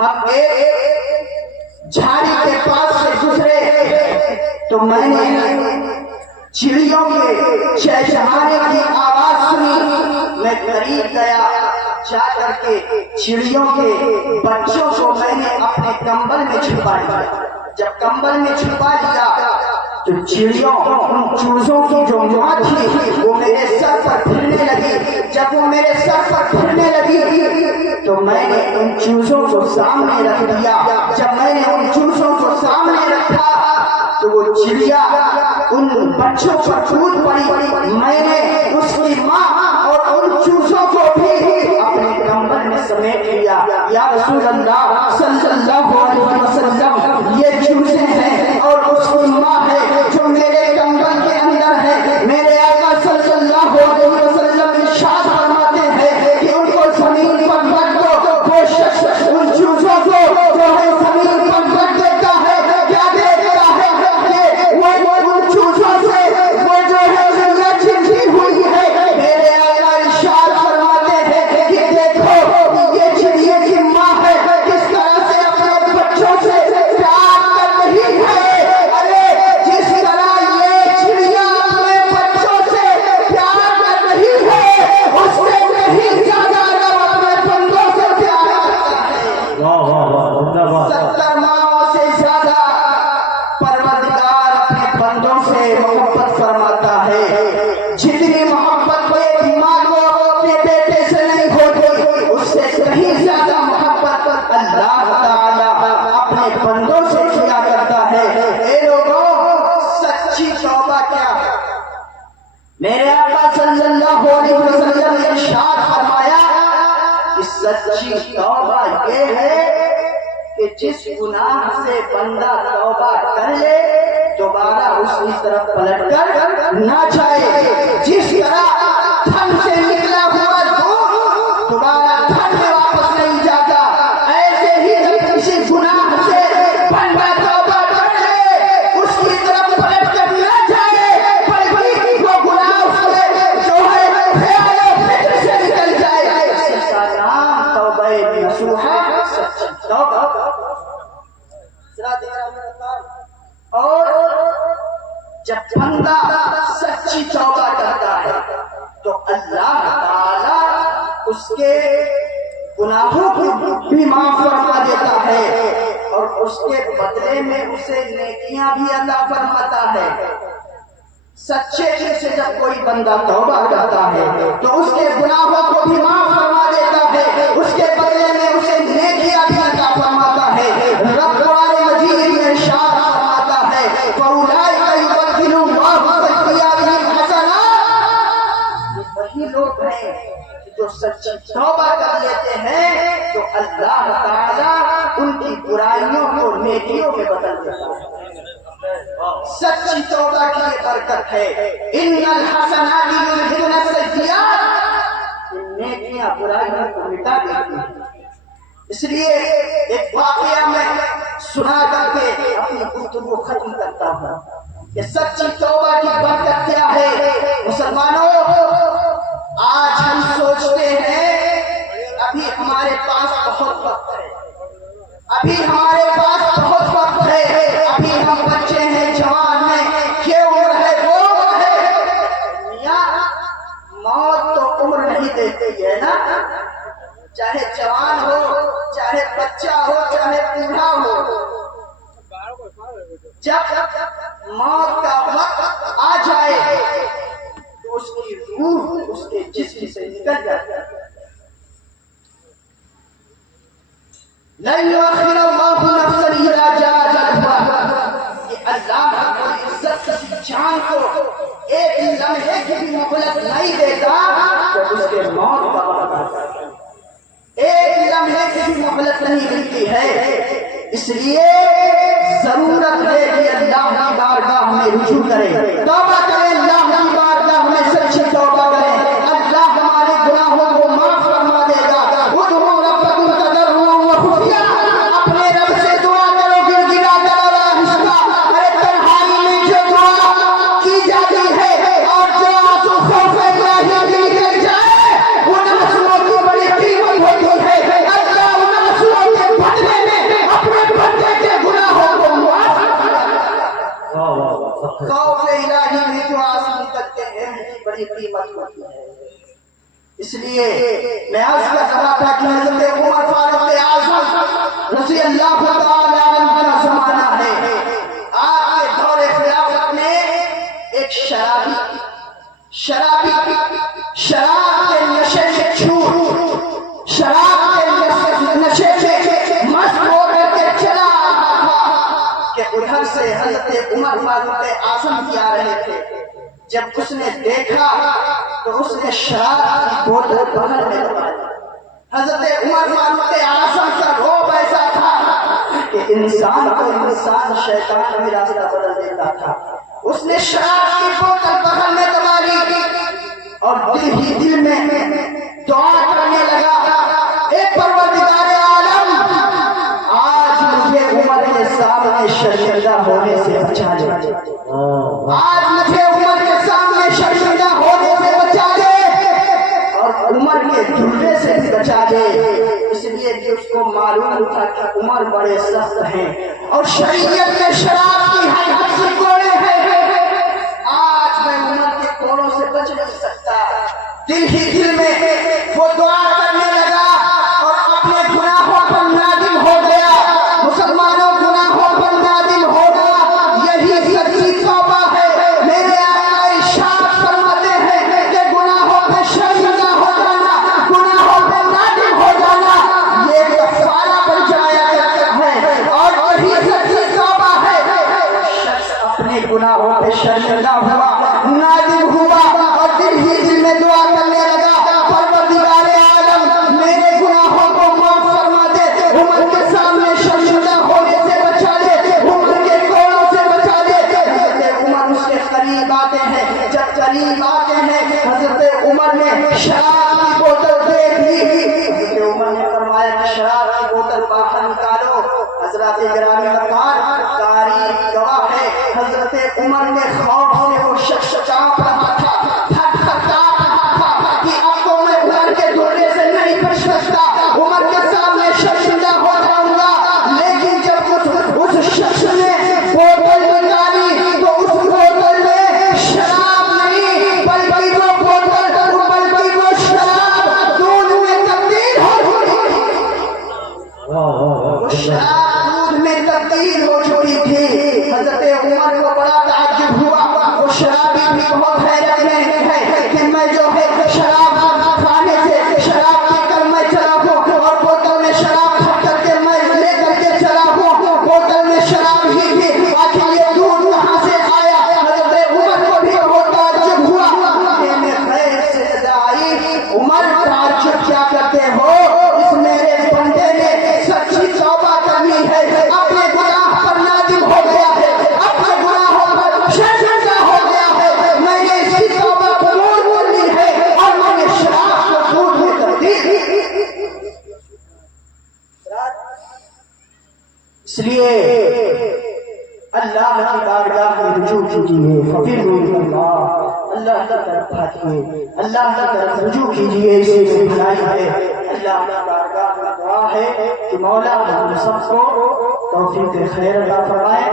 ہم ایک جھاڑی کے پاس سے گزرے تو میں نے چڑیوں کے چہچہانے کی آواز سنی. میں قریب گیا، جا کر کے چڑیوں کے بچوں کو میں نے اپنے کمبل میں چھپا لیا. جب کمبل میں چھپا لیا تو چڑیوں ان چوزوں کی جو ماں تھی وہ میرے سر پر پھرنے لگی. جب وہ میرے سر پر پھرنے لگی تو میں نے ان چوزوں کو سامنے رکھ دیا. جب میں نے ان چوزوں کو سامنے رکھا تو وہ چڑیا ان بچوں پر کود پڑی. میں نے اس کی ماں اور ان چوزوں کو بھی اپنے کمبل میں سمیٹ لیا. یا رسول اللہ صلی اللہ علیہ وسلم، یہ چوزے ہیں اور اس کی ماں ہے جو میرے کمبل کے اندر ہے. میرے آقا صلی اللہ علیہ وسلم ارشاد فرماتے ہیں کہ ان کو زمین پر رکھ دو. وہ شخص ان چوزوں کو جو ہے زمین پر رکھ دیتا ہے، کیا دیتا ہے کہ وہ ان چوزوں سے وہ جو ہے زندہ چنتی ہوئی ہے. میرے آقا ارشاد فرماتے ہیں کہ دیکھو یہ چڑیا کی ماں ہے کس طرح سے اپنے بچوں سے پیار کر رہی ہے. ارے جس طرح یہ چڑیا اپنے بچوں سے پیار کر رہی ہے اس سے کہیں زیادہ رب اپنے بندوں سے پیار کرتا ہے. 70 ماہوں سے زیادہ پروردگار اپنے بندوں سے محبت فرماتا ہے. جتنی محبت ایک ماں کو اپنے بیٹے سے نہیں ہوتی اس سے کہیں زیادہ محبت اللہ تعالیٰ اپنے بندوں سے کیا کرتا ہے. اے لوگوں، سچی توبہ کیا ہے؟ میرے آقا صلی اللہ علیہ وسلم نے ارشاد فرمایا کہ سچی توبہ یہ ہے کہ جس گناہ سے بندہ توبہ کر لے دوبارہ اس کی طرف پلٹ کر نہ جائے. جس طرح تھن سے نکلا ہوا دودھ دوبارہ تھن میں واپس نہیں جاتا، ایسے ہی جب کسی گناہ سے بندہ توبہ کر لے اس کی طرف پلٹ کر نہ جائے بلکہ وہ گناہ اس سے جو ہے خیال و فکر سے نکل جائے. اس کا نام توبہ نصوحہ، سچی توبہ. اور جب بندہ سچی توبہ کرتا ہے تو اللہ تعالی اس کے گناہوں کو بھی معاف فرما دیتا ہے اور اس کے بدلے میں اسے نیکیاں بھی عطا فرماتا ہے. سچے دل سے جب کوئی بندہ توبہ کرتا ہے تو اس کے گناہوں کو بھی معاف فرما دیتا ہے، اس کے بدلے میں اسے نیکیاں بھی عطا فرماتا ہے. رب قرآن مجید میں ارشاد فرماتا ہے فَأُولَٰئِكَ يُبَدِّلُ اللَّهُ سَيِّئَاتِهِمْ حَسَنَاتٍ. یہ وہی لوگ ہیں جو سچی توبہ کر لیتے ہیں تو اللہ تعالیٰ ان کی برائیوں کو نیکیوں میں بدل دیتا ہے. سچی توبہ کی یہ برکت ہے. ان الحسنات یذہبن السیئات، نیکیاں برائیوں کو مٹا دیتی ہیں. اس لیے ایک واقعہ میں سنا کر کے اپنی گفتگو ختم کرتا ہوں کہ سچی توبہ کی برکت کیا ہے. مسلمانوں، آج ہم سوچتے ہیں ابھی ہمارے پاس بہت وقت ہے، ابھی ہمارے پاس بہت وقت ہے، ابھی ہم بچے ہیں، جوان ہیں، یہ عمر ہے وہ عمر ہے. میاں موت تو عمر نہیں دیتی ہے نا، چاہے جوان ہو، چاہے بچہ ہو، چاہے بوڑھا ہو. جب موت کا وقت آ جائے تو اس کی روح اس کے جسم سے نکل جاتی ہے. لن يؤخر الله نفسا اذا جاء اجلها، کہ اللہ رب العزت کسی جان کو ایک لمحے کی بھی مہلت نہیں دیتا تو اس کے موت کا وقت آتا ہے. ایک لمحے کی بھی مہلت نہیں ملتی ہے. اس لیے ضرورت ہے کہ اللہ کی بارگاہ میں رجوع کریں، توبہ کریں، اللہ کی بارگاہ میں سچی توبہ کریں. اللہ ہمارے گناہوں کو معاف فرما دے گا. ادعوا ربکم تضرعا وخفیا، اپنے رب سے دعا کرو گڑ گڑا کر اور آہستہ. ارے تنہائی میں جو دعا کی جاتی ہے اور جو آنسو خوف الہی میں نکل جائے ان آنسوؤں کی بڑی قیمت ہوتی ہے. اللہ ان آنسوؤں کے بدلے قیمت ہوتی ہے۔ اس لیے میں عرض کر رہا تھا کہ حضرت عمر فاروق اعظم رضی اللہ تعالی عنہ کا زمانہ ہے۔ آپ کے دور خلافت میں ایک شراب کے نشے میں چھوٹ، شراب کے نشے میں مست ہو کر کے چلا آتا تھا کہ ادھر سے حضرت عمر فاروق اعظم بھی آ رہے تھے۔ جب اس نے دیکھا تو اس نے شراب کی بوتل بغل میں دبائی۔ حضرت عمر فاروق اعظم کا روب ایسا تھا کہ انسان کو انسان شیطان میں راستہ بدل دیتا تھا۔ اس نے شراب کی بوتل بغل میں دبا لی اور دل ہی دل میں دعا کرنے لگا، اے پروردگار عالم، آج مجھے عمر کے سامنے شرمندہ ہونے سے بچا لے، آج مجھے عمر کے سامنے شرمندہ ہونے سے بچا لے اور عمر کے دھلے سے بھی بچا لے۔ اس لیے کہ اس کو معلوم تھا کہ عمر بڑے سخت ہیں اور شریعت میں شراب کی حد سے کوڑے ہیں۔ آج میں عمر کے کوڑوں سے بچ نہیں سکتا۔ دل ہی دل میں وہ دعا کرنے لگا اور اپنے گناہوں پر نادم ہو گیا۔ مسلمانوں گناہوں پر نادم ہو گیا، یہی سچی توبہ ہے۔ میرے آقا ارشاد فرماتے ہیں کہ گناہوں پہ شرمندہ ہو جانا، گناہوں پہ نادم ہو جانا، یہ کفارہ بن جایا کرتا ہے اور یہی سچی توبہ ہے۔ شخص اپنے گناہوں پہ شرمندہ ہوا، نادم ہوا اور دل ہی دل میں دعا کرنے لگا، پروردگار عالم میرے گناہوں کو معاف فرما دے، عمر کے سامنے شرمندہ ہونے سے بچا لے، عمر کے کوڑوں سے بچا لے۔ حضرت عمر اس کے قریب آتے ہیں، جب قریب آتے ہیں حضرت عمر نے شراب کی بوتل دیکھ لی۔ حضرت عمر نے فرمایا کہ شراب کی بوتل باہر نکالو۔ حضرات گرامی مقام تاریخ گواہ ہے، حضرت عمر کے خوف سے وہ شخص کانپ رہا تھا، تھر تھر کانپ رہا تھا کہ اب تو میں عمر کے دھونے سے نہیں بچ سکتا، عمر کے سامنے شرمندہ ہو جاؤں گا۔ لیکن جب اس شخص نے بوتل نکالی تو اس بوتل میں شراب نہیں بلکہ وہ بوتل بلکہ وہ شراب دودھ میں تبدیل ہو چکی تھی، وہ شراب دودھ میں تبدیل ہو چکی تھی۔ حضرت عمر کو بڑا تعجب ہوا، وہ شرابی بھی بہت حیرت میں ہے کہ میں جو ہے شراب کھانے سے شراب پی کر میں چلا ہوں اور بوتل میں شراب پھٹ کر کے میں لے کر کے چلا ہوں، بوتل میں شراب ہی تھی، آخر یہ دودھ کہاں سے آیا؟ حضرت عمر کو بھی بہت تعجب ہوا۔ میں خیر سے صدا آئی، عمر تعجب کیا کرتے ہو؟ اس میرے بندے نے سچی توبہ کرنی ہے، اپنے گناہ پر نادم ہو گیا ہے، اپنے گناہوں پر شرمندہ ہو گیا ہے، میں نے اس کی توبہ قبول کر لی ہے اور میں نے شراب کو دودھ میں تبدیل کی۔ اس لیے اللہ کی بارگاہ میں رجوع کیجیے، ففروا الی اللہ، اللہ کی طرف بھاگیے، اللہ کی طرف رجوع کیجیے، اسی میں بھلائی ہے۔ اللہ کی بارگاہ میں دعا ہے کہ مولا ہم سب کو توفیق خیر عطا فرمائے۔